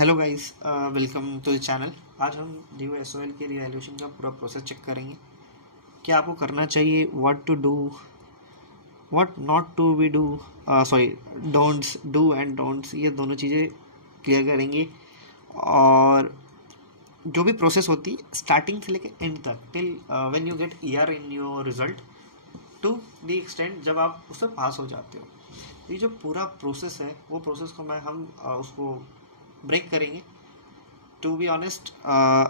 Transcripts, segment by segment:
Hello guys, welcome to the channel. आज हम due SOL के रिवैल्यूएशन का पूरा प्रोसेस चेक करेंगे। क्या आपको करना चाहिए, what to do, what not to be do, sorry, don'ts, do and don'ts, ये दोनों चीज़ें क्लियर करेंगे। और जो भी प्रोसेस होती है स्टार्टिंग से लेकर एंड तक, till when you get year in your result, to the extend जब आप उससे पास हो जाते हो। ये जो पूरा प्रोसेस है वो प्रोसेस को हम उसको ब्रेक करेंगे। To be honest,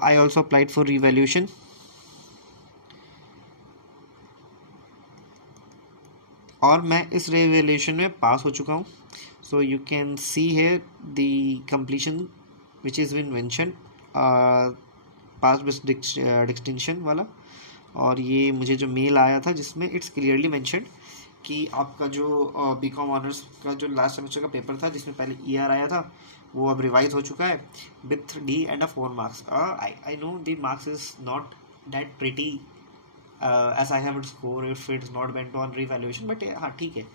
I also applied for revaluation, और मैं इस revaluation में पास हो चुका हूँ। So you can see here the completion which is been mentioned, pass base distinction वाला। और ये मुझे जो मेल आया था जिसमें इट्स क्लियरली मेंशन्ड कि आपका जो बीकॉम ऑनर्स का जो लास्ट सेमेस्टर का पेपर था जिसमें पहले ईआर आया था वो अब रिवाइज हो चुका है with D and 4 marks. I know the marks is not that pretty as I have score if it is not went on revaluation, but हाँ ठीक है,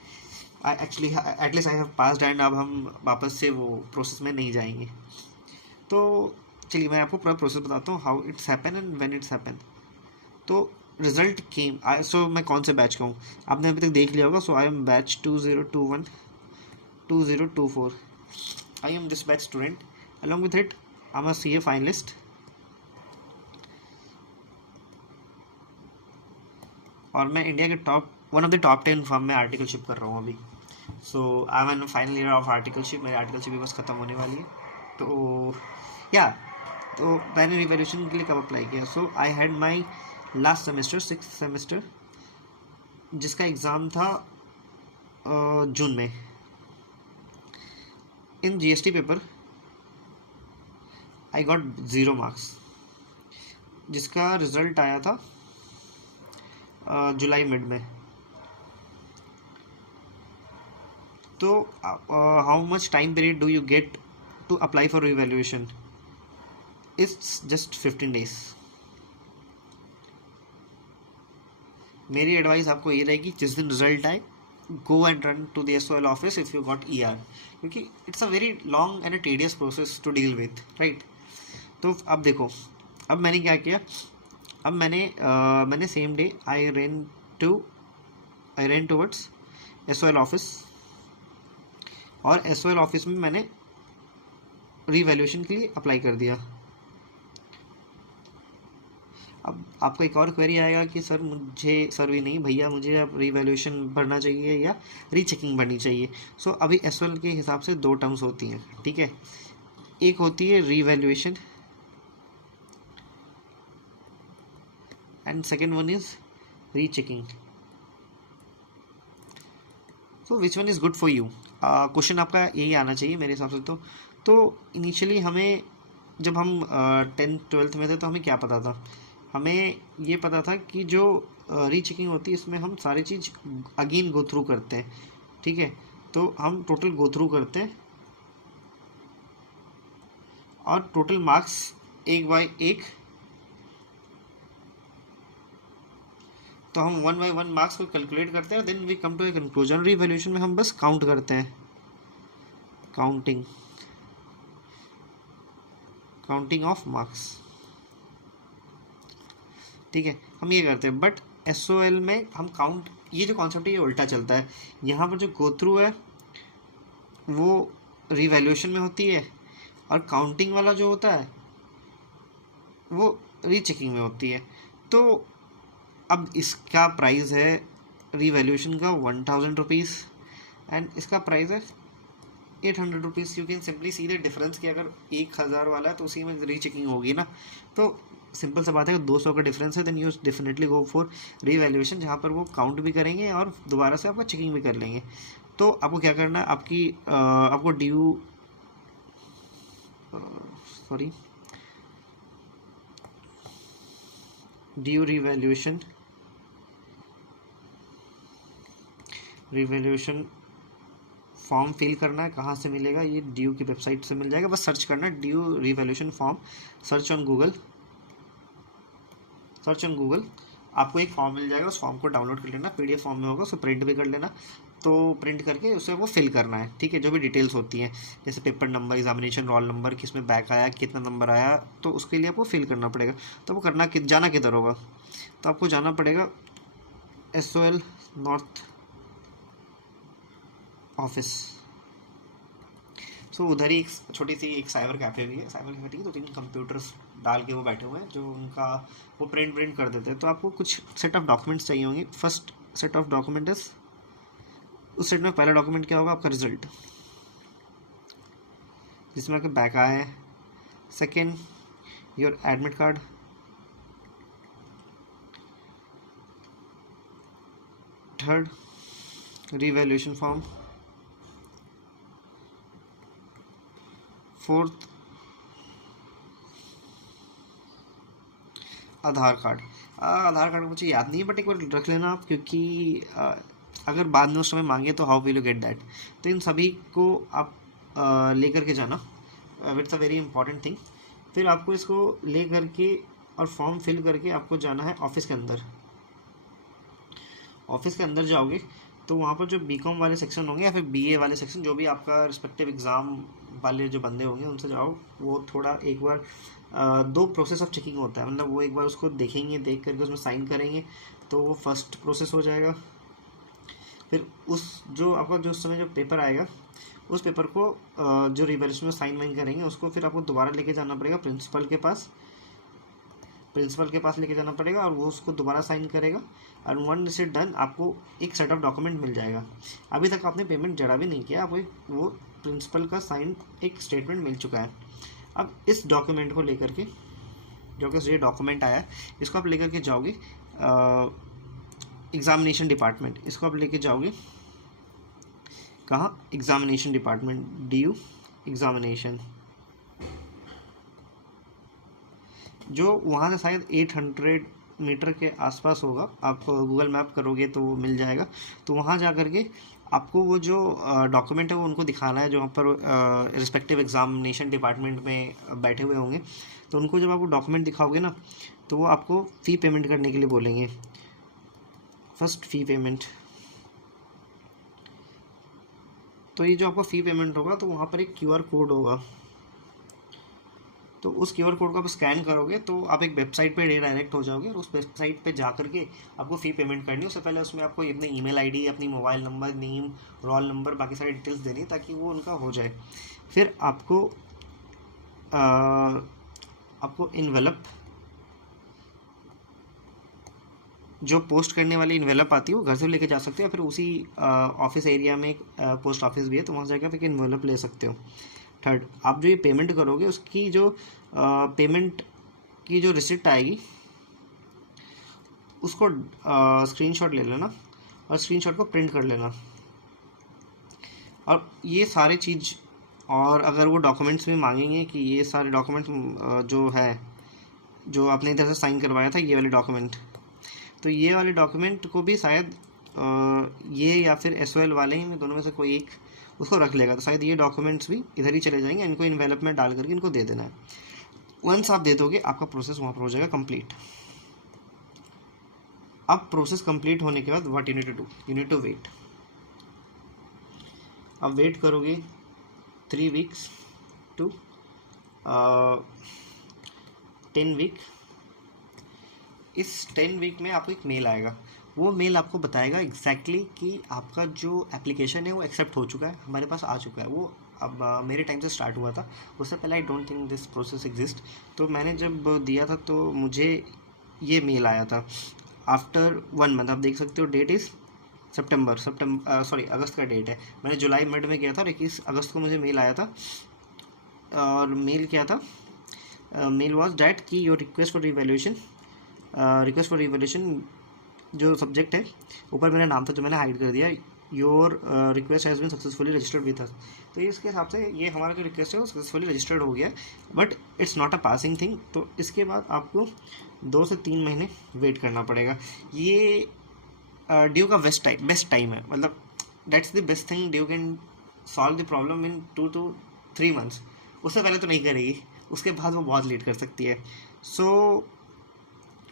I actually at least I have passed and अब हम वापस से वो process में नहीं जाएंगे। तो चलिए मैं आपको पूरा प्रोसेस बताता हूँ, how it's happen and when it's happen. तो रिजल्ट केम, सो मैं कौन से बैच का हूँ आपने अभी तक देख लिया होगा। सो I M batch 2021 2024। I am this batch student. Along with it, I'm a CA finalist. और मैं इंडिया के one of the top 10 firm में आर्टिकलशिप कर रहा हूँ अभी। So I am in final year of articleship, मेरी आर्टिकलशिप भी बस ख़त्म होने वाली है। तो या तो मैंने रिवैल्यूएशन के लिए कब अप्लाई किया? So I had my last semester, 6th semester, जिसका एग्ज़ाम था जून में। In GST paper I got 0 marks, जिसका रिजल्ट आया था जुलाई मिड में। तो how much time period do you get to apply for revaluation? It's just 15 days। मेरी एडवाइस आपको ये रहेगी, जिस दिन रिजल्ट आए go and run to the SOL office if you got ER, क्योंकि it's a very long and a tedious process to deal with, right. तो अब देखो, अब मैंने क्या किया, अब मैंने same day I ran towards SOL office, और एसओएल ऑफिस में मैंने रिवैल्यूएशन के लिए अप्लाई कर दिया। अब आपको एक और क्वेरी आएगा कि सर भी नहीं भैया, मुझे अब रिवैल्यूएशन भरना चाहिए या रीचेकिंग भरनी चाहिए। सो अभी एसओएल के हिसाब से 2 टर्म्स होती हैं, ठीक है। एक होती है revaluation and second one is rechecking. So which one is good for you? Question आपका यही आना चाहिए मेरे हिसाब से। तो इनिशियली हमें, जब हम 10th-12th में थे तो हमें क्या पता था? हमें ये पता था कि जो रीचेकिंग होती है इसमें हम सारी चीज़ अगेन गो थ्रू करते हैं, ठीक है। तो हम टोटल गो थ्रू करते हैं और टोटल मार्क्स एक बाय एक, तो हम 1 by 1 मार्क्स को कैलकुलेट करते हैं, then we come to a conclusion. Revaluation में हम बस काउंट करते हैं, काउंटिंग ऑफ मार्क्स, ठीक है, हम ये करते हैं। बट एसओएल में हम काउंट, ये जो कॉन्सेप्ट है ये उल्टा चलता है। यहाँ पर जो गो थ्रू है वो रिवैल्यूएशन में होती है, और काउंटिंग वाला जो होता है वो रीचेकिंग में होती है। तो अब इसका प्राइस है रिवैल्यूएशन का 1000 रुपीज़ एंड इसका प्राइस है 800 rupees. You can simply see the difference कि अगर 1000 वाला है तो उसी में रीचेकिंग होगी ना। तो सिंपल सा बात है, 200 का डिफरेंस है, then you definitely go for revaluation, जहाँ पर वो काउंट भी करेंगे और दोबारा से आपका चेकिंग भी कर लेंगे। तो आपको क्या करना है, आपको ड्यू रिवैल्यूएशन फॉर्म फिल करना है। कहाँ से मिलेगा? ये ड्यू की वेबसाइट से मिल जाएगा, बस सर्च करना है due revaluation form, search on Google, आपको एक फॉर्म मिल जाएगा, उस फॉर्म को डाउनलोड कर लेना, पीडीएफ फॉर्म में होगा, उसे प्रिंट भी कर लेना। तो प्रिंट करके उसे आपको फिल करना है, ठीक है, जो भी डिटेल्स होती हैं जैसे paper number, examination roll number, किस में बैक आया, कितना नंबर आया, तो उसके लिए आपको फिल करना पड़ेगा। तो वो करना जाना किधर होगा, तो आपको जाना पड़ेगा SOL नॉर्थ ऑफिस। सो उधर ही एक छोटी सी एक साइबर कैफ़े भी है, साइबर कैफ़े, ठीक है, तो 3 कंप्यूटर्स डाल के वो बैठे हुए हैं जो उनका वो प्रिंट कर देते हैं। तो आपको कुछ सेट ऑफ डॉक्यूमेंट्स चाहिए होंगे। First set of document is, उस सेट में पहला डॉक्यूमेंट क्या होगा, आपका रिजल्ट जिसमें आपके बैक आया है। Second, your admit card. Third, revaluation form. Fourth, Aadhaar card. Aadhaar card मुझे याद नहीं है, बट एक बार रख लेना आप, क्योंकि अगर बाद में उस समय मांगे तो how will you get that. तो इन सभी को आप लेकर के जाना, it's a very important thing. फिर आपको इसको ले करके और फॉर्म फिल करके आपको जाना है ऑफिस के अंदर। ऑफिस के अंदर जाओगे तो वहाँ पर जो BCom वाले सेक्शन होंगे या फिर BA वाले सेक्शन, जो भी आपका रिस्पेक्टिव एग्ज़ाम वाले जो बंदे होंगे उनसे जाओ। वो थोड़ा एक बार 2 प्रोसेस ऑफ चेकिंग होता है, मतलब वो एक बार उसको देखेंगे, देख करके उसमें साइन करेंगे तो वो फर्स्ट प्रोसेस हो जाएगा। फिर उस जो आपका जो उस समय जो पेपर आएगा, उस पेपर को जो रिवैल्यूएशन में साइन वाइन करेंगे उसको फिर आपको दोबारा लेके जाना पड़ेगा प्रिंसिपल के पास। लेके जाना पड़ेगा और वो उसको दोबारा साइन करेगा। और वन इज डन, आपको एक सेट ऑफ डॉक्यूमेंट मिल जाएगा। अभी तक आपने पेमेंट जरा भी नहीं किया, आपको वो प्रिंसिपल का साइन एक स्टेटमेंट मिल चुका है। अब इस डॉक्यूमेंट को लेकर के, जो कि ये डॉक्यूमेंट आया है, इसको आप लेकर के जाओगे एग्ज़ामिनेशन डिपार्टमेंट। इसको आप लेके जाओगे कहाँ, एग्ज़ामिनेशन डिपार्टमेंट, DU एग्ज़ामिनेशन, जो वहाँ से शायद 800 मीटर के आसपास होगा। आप गूगल मैप करोगे तो वो मिल जाएगा। तो वहाँ जा कर के आपको वो जो डॉक्यूमेंट है वो उनको दिखाना है, जो वहाँ पर रिस्पेक्टिव एग्ज़ामिनेशन डिपार्टमेंट में बैठे हुए होंगे। तो उनको जब आप वो डॉक्यूमेंट दिखाओगे ना, तो वो आपको फ़ी पेमेंट करने के लिए बोलेंगे। फर्स्ट फ़ी पेमेंट, तो ये जो आपका फ़ी पेमेंट होगा तो वहाँ पर एक QR कोड होगा। तो उस QR कोड को आप स्कैन करोगे तो आप एक वेबसाइट पे रिडायरेक्ट हो जाओगे, और उस वेबसाइट पे जा करके आपको फ़ी पेमेंट करनी है। उससे पहले उसमें आपको अपनी ईमेल ID, अपनी mobile number, name, roll number, बाकी सारी डिटेल्स देनी है ताकि वो उनका हो जाए। फिर आपको इन्वेलप, जो पोस्ट करने वाली इन्वेलप आती है वो घर से लेके जा सकते हो, फिर उसी ऑफिस एरिया में एक पोस्ट ऑफिस भी है, तो वहाँ जाकर आप एक इन्वेलप ले सकते हो। थर्ड, आप जो ये पेमेंट करोगे उसकी जो पेमेंट की जो रिसिप्ट आएगी उसको स्क्रीनशॉट ले लेना और स्क्रीनशॉट को प्रिंट कर लेना। और ये सारे चीज़, और अगर वो डॉक्यूमेंट्स भी मांगेंगे कि ये सारे डॉक्यूमेंट जो है, जो आपने इधर से साइन करवाया था, ये वाले डॉक्यूमेंट, तो ये वाले डॉक्यूमेंट को भी शायद ये या फिर SOL वाले ही में दोनों में से कोई एक उसको रख लेगा। तो शायद ये डॉक्यूमेंट्स भी इधर ही चले जाएंगे, इनको इन्वेलप में डाल करके इनको दे देना है। वंस आप दे दोगे आपका प्रोसेस वहाँ पर हो जाएगा कंप्लीट। अब प्रोसेस कंप्लीट होने के बाद what you need to do, you need to wait. अब वेट करोगे 3 वीक्स टू 10 वीक। इस 10 वीक में आपको एक मेल आएगा, वो मेल आपको बताएगा एग्जैक्टली कि आपका जो एप्लीकेशन है वो एक्सेप्ट हो चुका है, हमारे पास आ चुका है। वो अब मेरे टाइम से स्टार्ट हुआ था, उससे पहले I don't think this process exist. तो मैंने जब दिया था तो मुझे ये मेल आया था आफ्टर 1 मंथ। आप देख सकते हो डेट इज़ अगस्त का डेट है। मैंने जुलाई मिड में किया था और 21 अगस्त को मुझे मेल आया था। और मेल क्या था, मेल वॉज डैट कि योर रिक्वेस्ट फॉर रिवोल्यूशन जो सब्जेक्ट है, ऊपर मेरा नाम था जो मैंने हाइड कर दिया, your request has been successfully registered with us. तो इसके हिसाब से ये हमारा जो रिक्वेस्ट है वो सक्सेसफुली रजिस्टर्ड हो गया, but it's not a passing thing. तो इसके बाद आपको 2 से 3 महीने वेट करना पड़ेगा। ये ड्यू का बेस्ट टाइम है, मतलब that's the best thing. Due can solve the problem in 2 to 3 months. उससे पहले तो नहीं करेगी, उसके बाद वो बहुत लेट कर सकती है। सो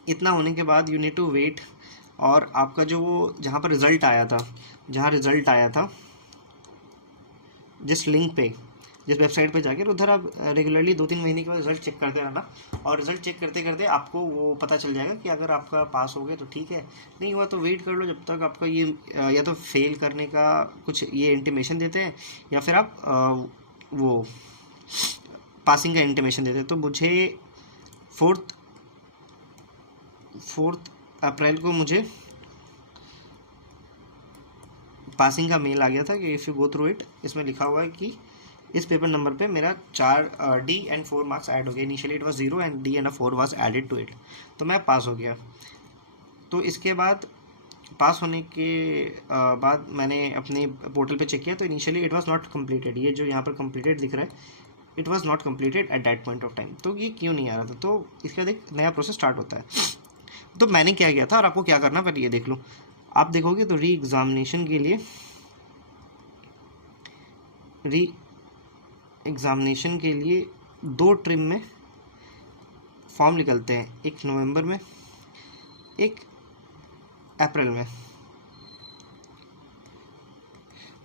इतना होने के बाद यू नीड टू वेट। और आपका जो वो जहाँ पर रिज़ल्ट आया था, जहाँ रिज़ल्ट आया था जिस लिंक पे, जिस वेबसाइट पे जाकर, उधर आप रेगुलरली 2-3 महीने के बाद रिजल्ट चेक करते रहना, और रिजल्ट चेक करते करते आपको वो पता चल जाएगा कि अगर आपका पास हो गया तो ठीक है, नहीं हुआ तो वेट कर लो जब तक आपका ये या तो फेल करने का कुछ ये इंटीमेशन देते हैं, या फिर आप वो पासिंग का इंटीमेशन देते हैं। तो मुझे 4 अप्रैल को मुझे पासिंग का मेल आ गया था कि if you go through it, इसमें लिखा हुआ है कि इस पेपर नंबर पे मेरा 4 D and 4 मार्क्स ऐड हो गए। Initially it was 0 and D and 4 was added to it, तो मैं पास हो गया। तो इसके बाद पास होने के बाद मैंने अपने पोर्टल पे चेक किया, तो initially it was not completed, ये जो यहाँ पर कंप्लीटेड दिख रहा है, it was not completed at that point of time. तो ये क्यों नहीं आ रहा था? तो इसके बाद एक नया प्रोसेस स्टार्ट होता है। तो मैंने क्या किया था और आपको क्या करना, पहले ये देख लो। आप देखोगे तो री एग्ज़ामिनेशन के लिए 2 ट्रिम में फॉर्म निकलते हैं, एक नवंबर में, एक अप्रैल में।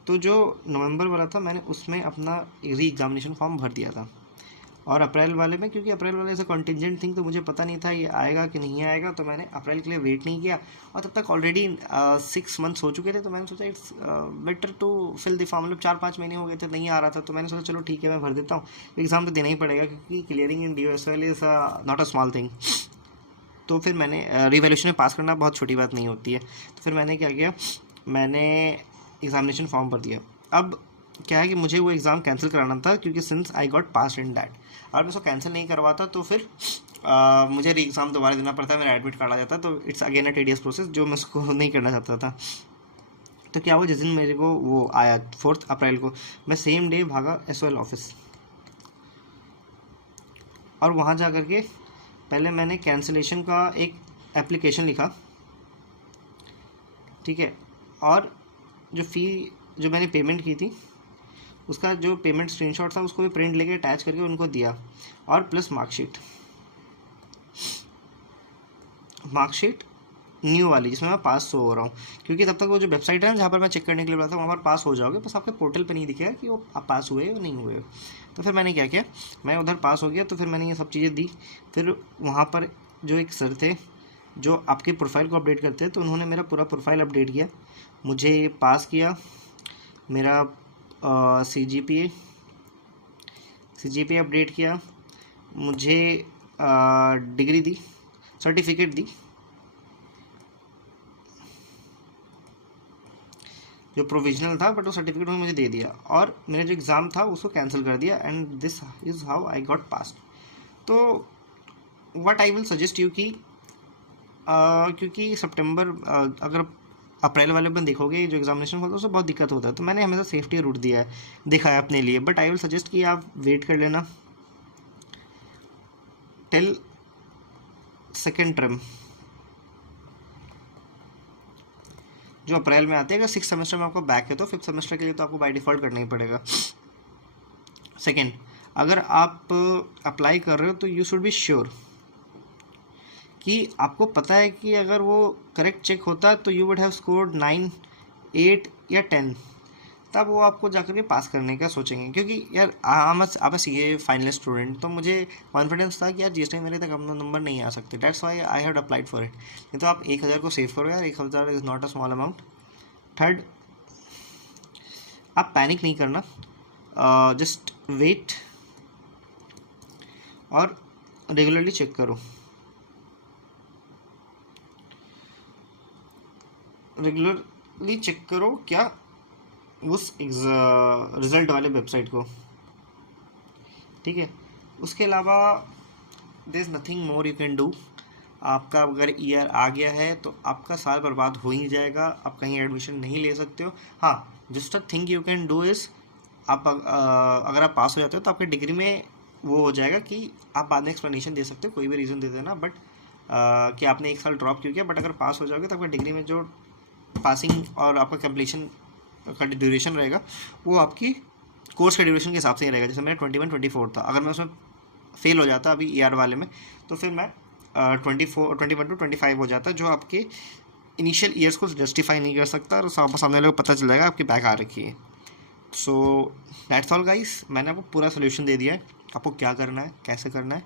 तो जो नवंबर वाला था मैंने उसमें अपना री एग्ज़ामिनेशन फॉर्म भर दिया था, और अप्रैल वाले में, क्योंकि अप्रैल वाले ऐसा कॉन्टिजेंट थिंग, तो मुझे पता नहीं था ये आएगा कि नहीं आएगा, तो मैंने अप्रैल के लिए वेट नहीं किया। और तब तक ऑलरेडी 6 मंथ्स हो चुके थे, तो मैंने सोचा it's better to fill the form. मतलब 4-5 महीने हो गए थे, नहीं आ रहा था, तो मैंने सोचा चलो ठीक है मैं भर देता हूँ, एग्ज़ाम तो देना ही पड़ेगा, क्योंकि clearing in DOSL is not a small thing. तो फिर मैंने रिवैल्यूएशन में पास करना बहुत छोटी बात नहीं होती है, तो फिर मैंने क्या किया, मैंने एग्ज़ामिनेशन फॉर्म भर दिया। अब क्या है कि मुझे वो एग्ज़ाम कैंसिल कराना था, क्योंकि since I got pass in that, और मैं उसको कैंसिल नहीं करवाता तो फिर मुझे री एग्ज़ाम दोबारा देना पड़ता है, मेरा एडमिट कार्ड आ जाता, तो it's again a tedious process, जो मैं उसको नहीं करना चाहता था। तो क्या हुआ, जिस दिन मेरे को वो आया 4 अप्रैल को, मैं सेम डे भागा SOL ऑफिस, और वहाँ जा कर के पहले मैंने कैंसिलेशन का एक एप्लीकेशन लिखा, ठीक है, और जो मैंने पेमेंट की थी उसका जो पेमेंट स्क्रीनशॉट था उसको भी प्रिंट लेके अटैच करके उनको दिया, और प्लस मार्कशीट न्यू वाली जिसमें मैं पास हो रहा हूँ, क्योंकि तब तक वो जो वेबसाइट है ना जहाँ पर मैं चेक करने के लिए बोला था, वहाँ पर पास हो जाओगे, बस आपके पोर्टल पे नहीं दिखेगा कि वो आप पास हुए हो नहीं हुए हो। तो फिर मैंने क्या किया, मैं उधर पास हो गया, तो फिर मैंने ये सब चीज़ें दी। फिर वहाँ पर जो एक सर थे जो आपके प्रोफाइल को अपडेट करते हैं, तो उन्होंने मेरा पूरा प्रोफाइल अपडेट किया, मुझे पास किया, मेरा CGPA अपडेट किया, मुझे डिग्री दी, सर्टिफिकेट दी, जो प्रोविजनल था बट वो सर्टिफिकेट मुझे दे दिया, और मेरा जो एग्ज़ाम था उसको कैंसिल कर दिया, and this is how I got pass. तो what I will suggest you कि क्योंकि सितंबर अगर अप्रैल वाले में देखोगे जो एग्जामिनेशन होता है उसमें बहुत दिक्कत होता है, तो मैंने हमेशा सेफ्टी रूट दिया है, देखा है अपने लिए, बट आई विल सजेस्ट कि आप वेट कर लेना टिल सेकेंड ट्रिम जो अप्रैल में आते हैं। अगर 6th सेमेस्टर में आपको बैक है तो 5th सेमेस्टर के लिए तो आपको बाय डिफ़ॉल्ट करना ही पड़ेगा। सेकेंड, अगर आप अप्लाई कर रहे हो तो यू शुड बी श्योर कि आपको पता है कि अगर वो करेक्ट चेक होता तो यू वुड हैव स्कोर्ड 9, 8 या 10, तब वो आपको जाकर के पास करने का सोचेंगे। क्योंकि यार आप CA फाइनल स्टूडेंट, तो मुझे कॉन्फिडेंस था कि यार GST मेरे तक अपना नंबर नहीं आ सकते, that's why I had applied for it. नहीं तो आप 1000 को सेव करो यार, 1000 is not a small amount. Third, आप पैनिक नहीं करना, जस्ट वेट और रेगुलरली चेक करो, रेगुलरली चेक करो क्या उस रिज़ल्ट वाले वेबसाइट को, ठीक है। उसके अलावा there is nothing more you can do. आपका अगर ईयर आ गया है तो आपका साल बर्बाद हो ही जाएगा, आप कहीं एडमिशन नहीं ले सकते हो। हाँ, just a thing you can do is, आप अगर आप पास हो जाते हो तो आपके डिग्री में वो हो जाएगा कि आप बाद में एक्सप्लेनेशन दे सकते हो, कोई भी रीज़न दे देना, बट कि आपने 1 साल ड्रॉप क्यों किया। बट अगर पास हो जाओगे तो आपका डिग्री में जो पासिंग और आपका कंप्लीशन का ड्यूरेशन रहेगा वो आपकी कोर्स के ड्यूरेशन के हिसाब से ही रहेगा। जैसे मेरा 21-24 था, अगर मैं उसमें फेल हो जाता अभी ER वाले में, तो फिर मैं 21 to 25 हो जाता, जो आपके इनिशियल ईयर्स को जस्टिफाई नहीं कर सकता और सामने वाले को पता चल जाएगा आपकी बैक आ रखी है। सो दैट्स ऑल गाइस, मैंने आपको पूरा सोल्यूशन दे दिया है, आपको क्या करना है, कैसे करना है।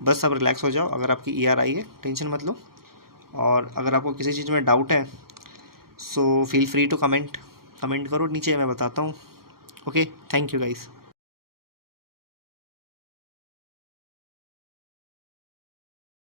बस अब रिलैक्स हो जाओ। अगर आपकी ईआर आई है टेंशन मत लो, और अगर आपको किसी चीज़ में डाउट है so feel free to comment करो नीचे, मैं बताता हूँ। Okay, thank you guys.